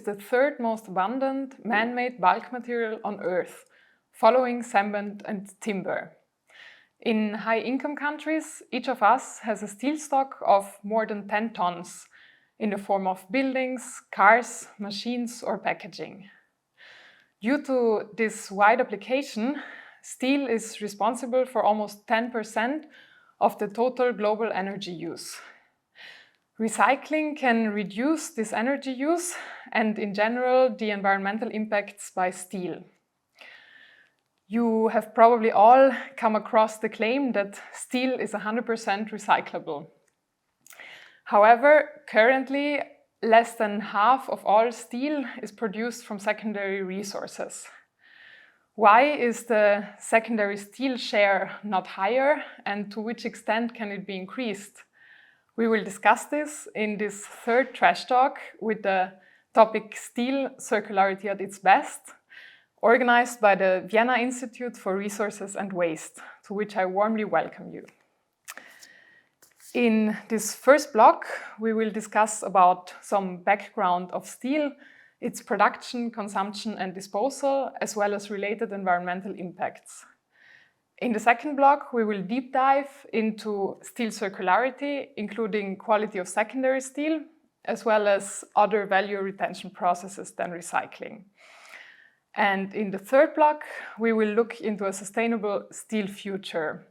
is the third most abundant man-made bulk material on Earth, following cement and timber. In high-income countries, each of us has a steel stock of more than 10 tons in the form of buildings, cars, machines, or packaging. Due to this wide application, steel is responsible for almost 10% of the total global energy use. Recycling can reduce this energy use and, in general, the environmental impacts by steel. You have probably all come across the claim that steel is 100% recyclable. However, currently, less than half of all steel is produced from secondary resources. Why is the secondary steel share not higher, and to which extent can it be increased? We will discuss this in this third Trash Talk with the topic Steel Circularity at its Best, organized by the Vienna Institute for Resources and Waste, to which I warmly welcome you. In this first block, we will discuss about some background of steel, its production, consumption and disposal, as well as related environmental impacts. In the second block, we will deep dive into steel circularity, including quality of secondary steel, as well as other value retention processes than recycling. And in the third block, we will look into a sustainable steel future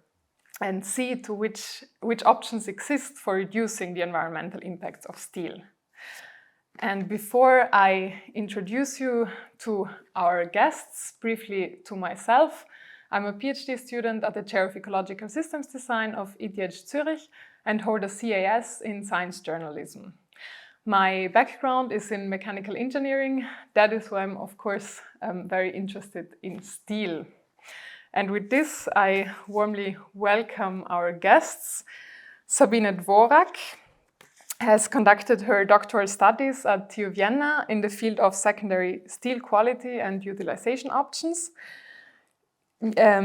and see to which options exist for reducing the environmental impacts of steel. And before I introduce you to our guests, briefly to myself, I'm a PhD student at the Chair of Ecological Systems Design of ETH Zurich and hold a CAS in Science Journalism. My background is in mechanical engineering. That is why I'm, of course, very interested in steel. And with this, I warmly welcome our guests. Sabine Dvorak has conducted her doctoral studies at TU Vienna in the field of secondary steel quality and utilization options.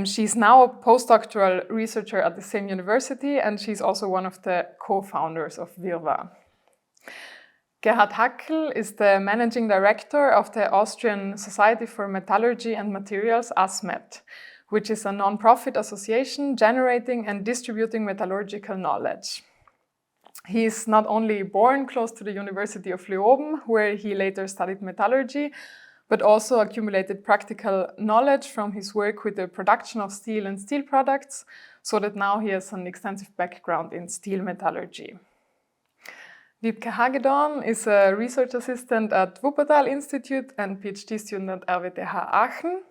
She's now a postdoctoral researcher at the same university, and she's also one of the co-founders of VIRWa. Gerhard HACKL is the managing director of the Austrian Society for Metallurgy and Materials, ASMET, which is a non-profit association generating and distributing metallurgical knowledge. He is not only born close to the University of Leoben, where he later studied metallurgy, but also accumulated practical knowledge from his work with the production of steel and steel products, so that now he has an extensive background in steel metallurgy. Wiebke Hagedorn is a research assistant at Wuppertal Institute and PhD student at RWTH Aachen.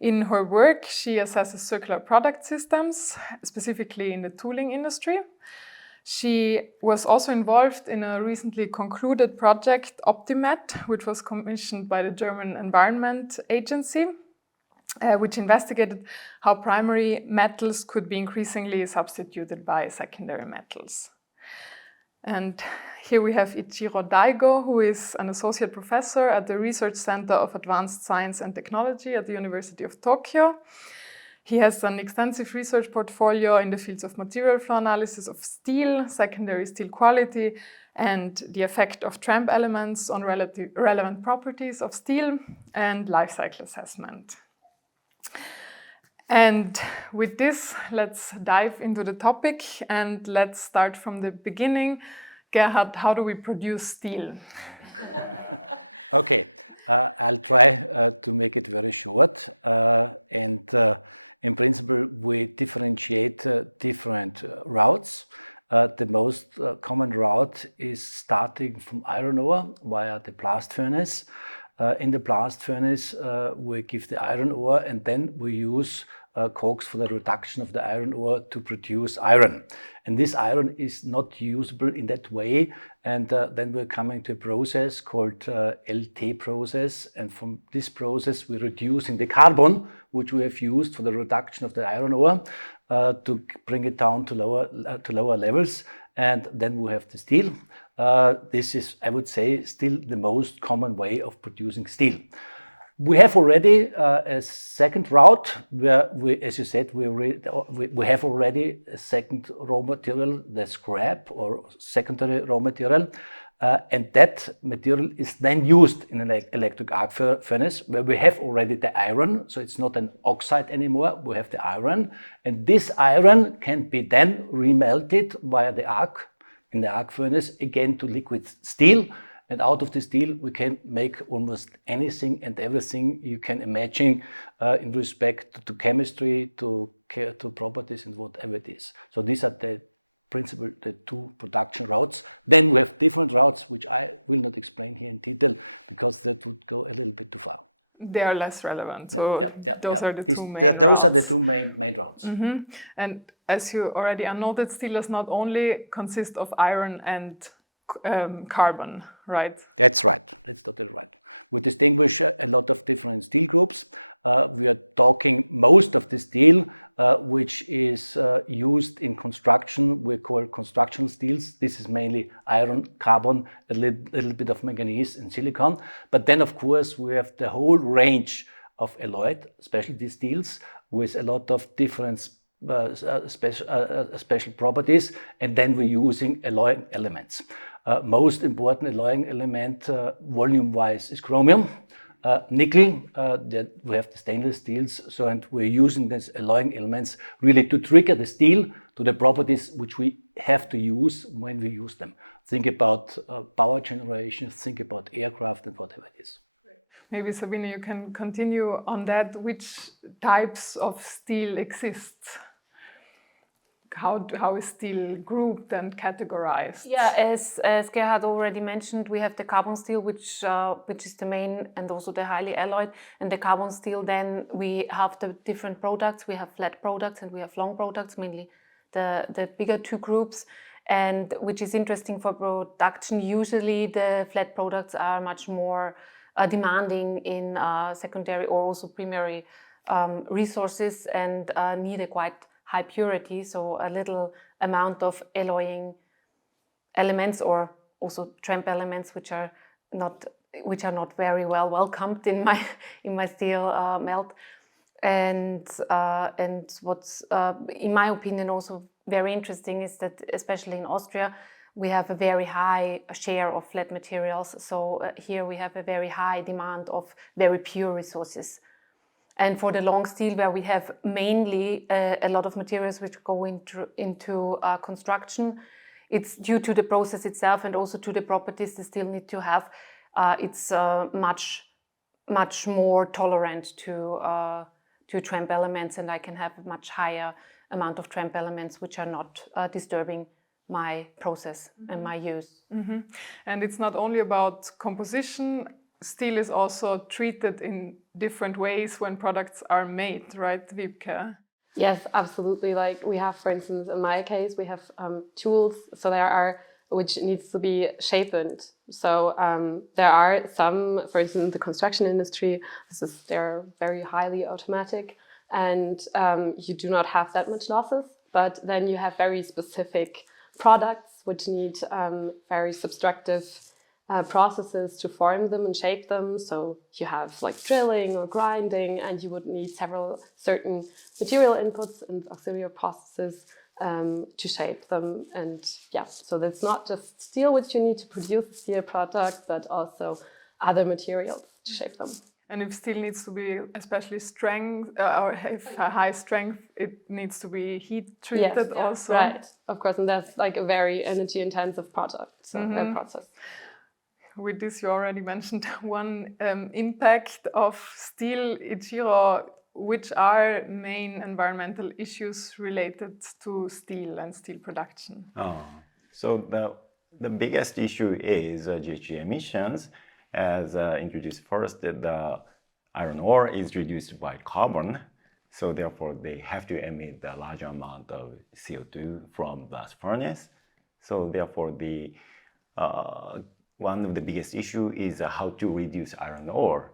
In her work, she assesses circular product systems, specifically in the tooling industry. She was also involved in a recently concluded project, Optimet, which was commissioned by the German Environment Agency, which investigated how primary metals could be increasingly substituted by secondary metals. And here we have Ichiro DAIGO, who is an associate professor at the Research Center of Advanced Science and Technology at the University of Tokyo. He has an extensive research portfolio in the fields of material flow analysis of steel, secondary steel quality, and the effect of tramp elements on relevant properties of steel, and life cycle assessment. And with this, let's dive into the topic, and let's start from the beginning. Gerhard, how do we produce steel? Okay, I'll try to make it very short. In principle, we differentiate different routes. The most common route is starting with iron ore via the blast furnace. In the blast furnace, we give the iron ore, and then we use coke for the reduction of the iron ore to produce iron. And this iron is not usable in that way, and then we come into a process called LT process, and from this process we reduce the carbon, which we have used for the reduction of the iron ore, to bring it down to lower levels, and then we have steel. This is, I would say, still the most common way of producing steel. We have already a second route where, as I said, we have already second raw material, the scrap or secondary raw material, and that material is then used in an electric arc furnace where we have already the iron, so it's not an oxide anymore, we have the iron, and this iron can be then remelted via the arc in the arc furnace again to liquid steel, and out of the steel we can make almost anything and everything you can imagine with respect to chemistry, to properties and whatever it is. So these are principally the two production routes. Then we have different routes which I will not explain here in detail because that would go a little bit too far. They are less relevant, so those are the two main routes. Those are the two main routes. And as you already noted, steel does not only consist of iron and carbon, right? That's right. That's totally right. We distinguish a lot of different steel groups. We are talking most of the steel which is used in construction. We call construction steels. This is mainly iron, carbon, a little bit of manganese, silicon. But then, of course, we have the whole range of alloyed specialty steels with a lot of different special properties, and then we're using alloy elements. Most important alloy element volume-wise is chromium, nickel, we have stainless steels, so we're using these alloy elements really to trigger the steel to the properties which we have to use when we use them. Think about power generation, think about aircraft and stuff like this. Maybe Sabine, you can continue on that. Which types of steel exist? How is steel grouped and categorized? Yeah, as Gerhard already mentioned, we have the carbon steel, which is the main and also the highly alloyed. And the carbon steel, then we have the different products. We have flat products and we have long products, mainly the bigger two groups. And which is interesting for production. Usually the flat products are much more demanding in secondary or also primary resources and need a quite high purity, so a little amount of alloying elements or also tramp elements which are not very well welcomed in my steel melt. And what's in my opinion also very interesting is that especially in Austria we have a very high share of flat materials. So here we have a very high demand of very pure resources. And for the long steel, where we have mainly a lot of materials which go into construction, it's due to the process itself and also to the properties the steel need to have. It's much more tolerant to tramp elements, and I can have a much higher amount of tramp elements which are not disturbing my process and my use. And it's not only about composition. Steel is also treated in different ways when products are made, right, Wiebke? Yes, absolutely. Like we have, for instance, in my case, we have tools. So there are which needs to be sharpened. So there are some, for instance, in the construction industry, they're very highly automatic, and you do not have that much losses. But then you have very specific products which need very subtractive processes to form them and shape them. So you have like drilling or grinding, and you would need several certain material inputs and auxiliary processes to shape them. And yeah, so that's not just steel which you need to produce the steel product, but also other materials to shape them. And if steel needs to be especially strength or if high strength, it needs to be heat treated also. Right, of course, and that's like a very energy intensive product, so process. With this, you already mentioned one impact of steel. Ichiro, which are main environmental issues related to steel and steel production? So the biggest issue is GHG emissions. As introduced first, the iron ore is reduced by carbon, so therefore they have to emit a large amount of CO2 from blast furnace. So therefore the one of the biggest issue is how to reduce iron ore.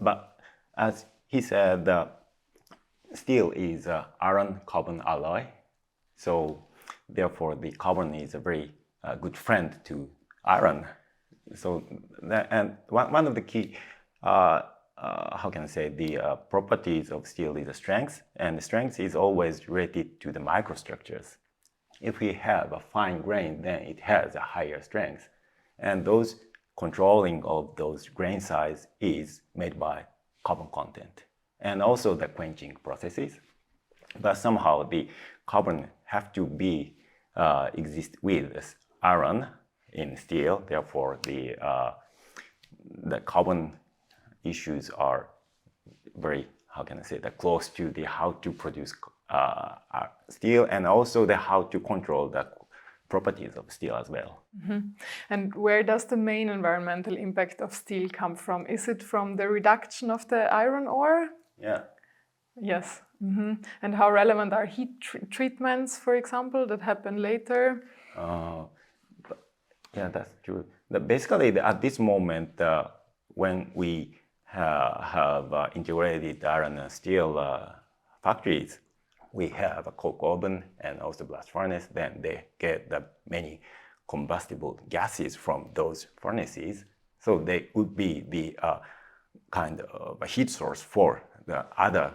But as he said, steel is iron carbon alloy, so therefore the carbon is a very good friend to iron. So and one of the key how can I say, the properties of steel is the strength, and the strength is always related to the microstructures. If we have a fine grain, then it has a higher strength. And those controlling of those grain size is made by carbon content and also the quenching processes. But somehow the carbon have to be exist with iron in steel. Therefore, the carbon issues are very, how can I say, close to the how to produce steel and also the how to control the properties of steel as well. And where does the main environmental impact of steel come from? Is it from the reduction of the iron ore? Yeah. Yes. And how relevant are heat treatments, for example, that happen later? Yeah, that's true. Basically, at this moment, when we have integrated iron and steel factories, we have a coke oven and also blast furnace. Then they get the many combustible gases from those furnaces. So they would be the kind of a heat source for the other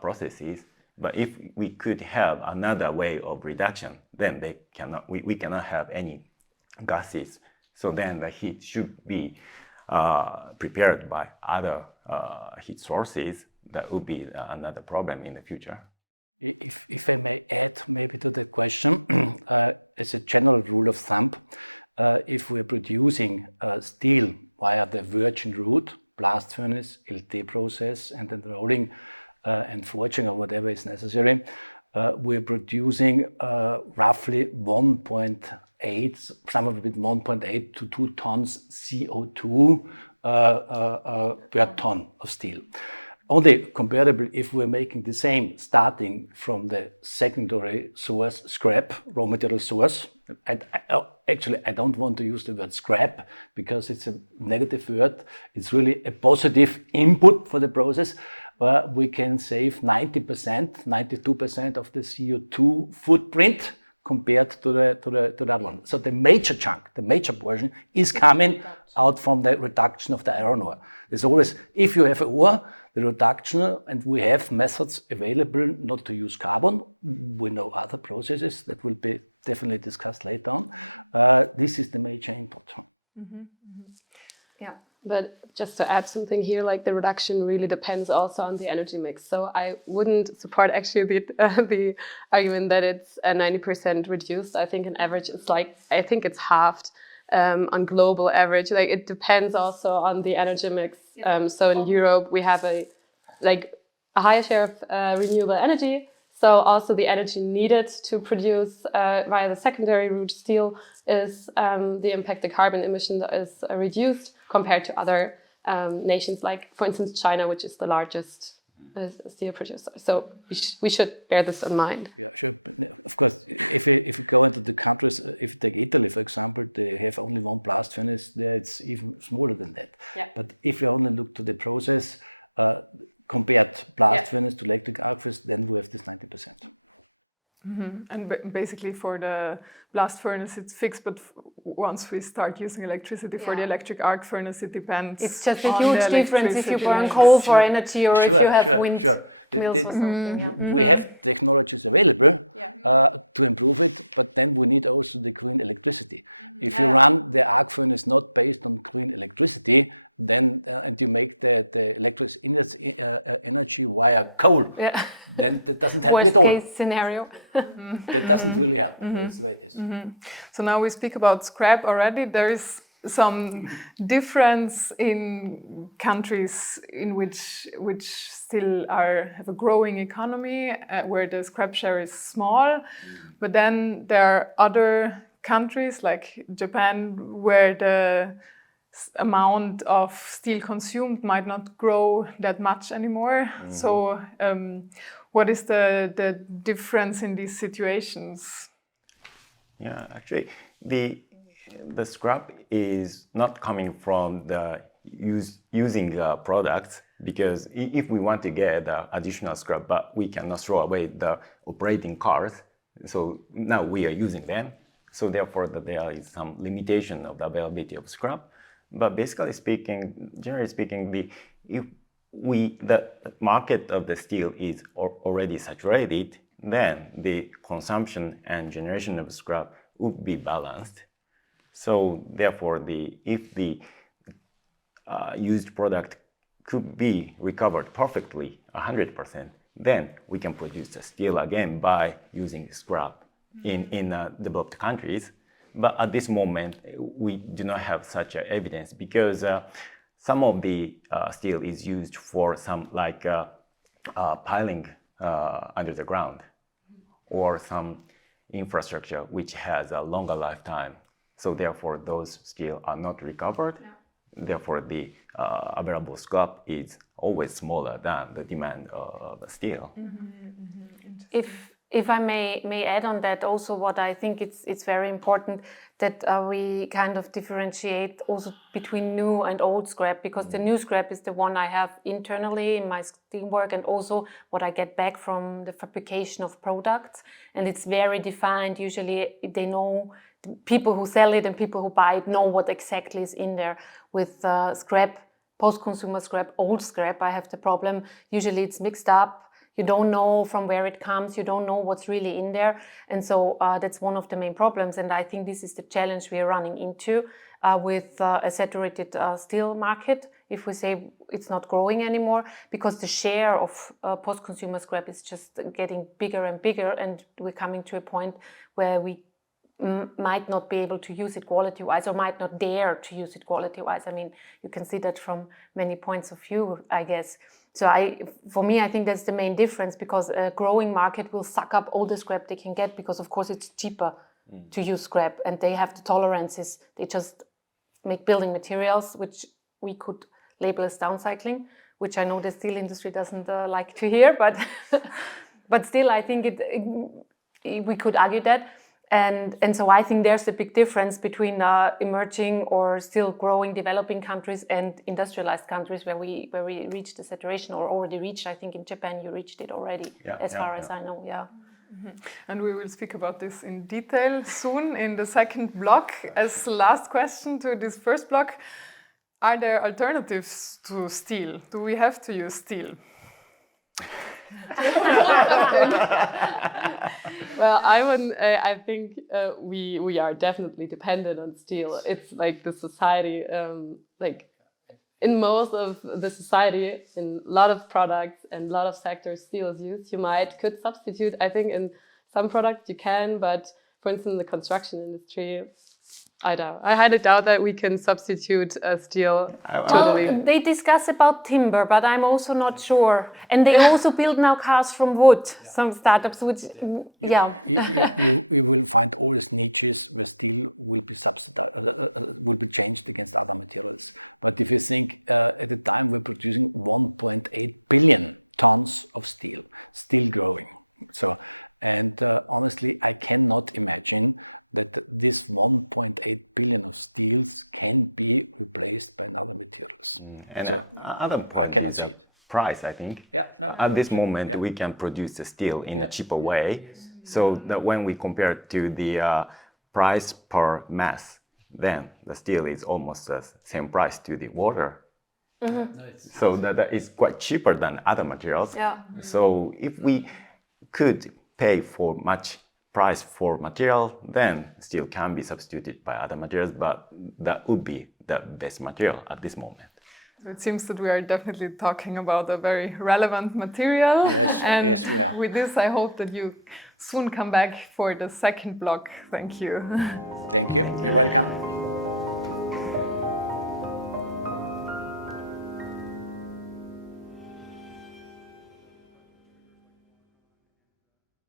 processes. But if we could have another way of reduction, then we cannot have any gases. So then the heat should be prepared by other heat sources. That would be another problem in the future. If I may add maybe to the question, as a general rule of thumb, if we're producing steel via the virgin route, blast furnace, the tape process, and the rolling, and forging or whatever is necessary, we're producing roughly 1.8, somewhere with 1.8 to 2 tons CO2 per ton of steel. Only comparable if we're making the same starting from the secondary source scrap, raw material source, and actually I don't want to use the word scrap because it's a negative word, it's really a positive input for the process. We can save 90%, 92% of the CO2 footprint compared to the other. So the major chunk, the major portion is coming out from the reduction of the iron ore. It's always, if you have a ore, the reduction, and we have methods available not to use carbon. We know other processes that will be definitely discussed later. This is the major impact. Yeah, but just to add something here, like the reduction really depends also on the energy mix. So I wouldn't support actually the argument that it's 90% reduced. I think on average it's I think it's halved on global average. Like it depends also on the energy mix. So in Europe we have a higher share of renewable energy. So also the energy needed to produce via the secondary route steel is the impact, the carbon emission is reduced compared to other nations, like for instance China, which is the largest steel producer. So we should bear this in mind. Of course, if you go into the countries, if they Italy, for example, they have only one blast furnace, it's even smaller than that. But if you only look to the process, compared blast furnace to electric outputs, then you have this 50%. And basically for the blast furnace it's fixed, but once we start using electricity for the electric arc furnace, it depends. It's just a huge difference if you burn coal for energy or if you have wind mills or something. We have technologies available to improve it, but then we need also the green electricity. If you run the arc furnace not based on green electricity, then you make the electric energy via coal. Yeah. Then it doesn't have Worst case scenario. It doesn't really help. So now we speak about scrap already. There is some difference in countries in which still have a growing economy where the scrap share is small, but then there are other countries like Japan where the amount of steel consumed might not grow that much anymore. So what is the difference in these situations? Yeah, actually, the scrap is not coming from the using products, because if we want to get additional scrap, but we cannot throw away the operating cars, so now we are using them. So therefore, there is some limitation of the availability of scrap. But basically speaking, generally speaking, the market of the steel is already saturated, then the consumption and generation of scrap would be balanced. So therefore, if the used product could be recovered perfectly, 100%, then we can produce the steel again by using scrap in developed countries. But at this moment, we do not have such evidence because some of the steel is used for some like piling under the ground or some infrastructure which has a longer lifetime. So therefore, those steel are not recovered. Yeah. Therefore, the available scrap is always smaller than the demand of steel. If I may add on that, also what I think it's very important that we kind of differentiate also between new and old scrap, because the new scrap is the one I have internally in my steelwork and also what I get back from the fabrication of products, and it's very defined. Usually they know, people who sell it and people who buy it know what exactly is in there. With scrap, post-consumer scrap, old scrap, I have the problem. Usually it's mixed up. You don't know from where it comes. You don't know what's really in there. And so that's one of the main problems. And I think this is the challenge we are running into with a saturated steel market, if we say it's not growing anymore, because the share of post-consumer scrap is just getting bigger and bigger. And we're coming to a point where we might not be able to use it quality-wise or might not dare to use it quality-wise. I mean, you can see that from many points of view, I guess. So for me, I think that's the main difference, because a growing market will suck up all the scrap they can get, because of course it's cheaper to use scrap and they have the tolerances. They just make building materials, which we could label as downcycling, which I know the steel industry doesn't like to hear, but still I think we could argue that. And so I think there's a big difference between emerging or still growing developing countries and industrialized countries where we reached the saturation or already reached. I think in Japan you reached it already, as far as I know. Yeah. And we will speak about this in detail soon in the second block. As last question to this first block, are there alternatives to steel? Do we have to use steel? Well, I think we are definitely dependent on steel. It's like the society, like in most of the society, in a lot of products and a lot of sectors, steel is used. You could substitute. I think in some products you can, but for instance, in the construction industry, I highly doubt that we can substitute steel totally. Well, they discuss about timber, but I'm also not sure. And they also build now cars from wood, some startups, which, yeah. We will find always niches where steel will be changed against other materials. But if you think at the time we're producing 1.8 billion tons of steel, still growing. So, and honestly, I cannot imagine that this 1.8 billion of steel can be replaced by other materials. And another point is price, I think. At this moment, we can produce the steel in a cheaper way. So that when we compare to the price per mass, then the steel is almost the same price to the water. So that is quite cheaper than other materials. Yeah. So if we could pay for much price for material, then steel can be substituted by other materials, but that would be the best material at this moment. So it seems that we are definitely talking about a very relevant material, and with this I hope that you soon come back for the second block. Thank you. Thank you.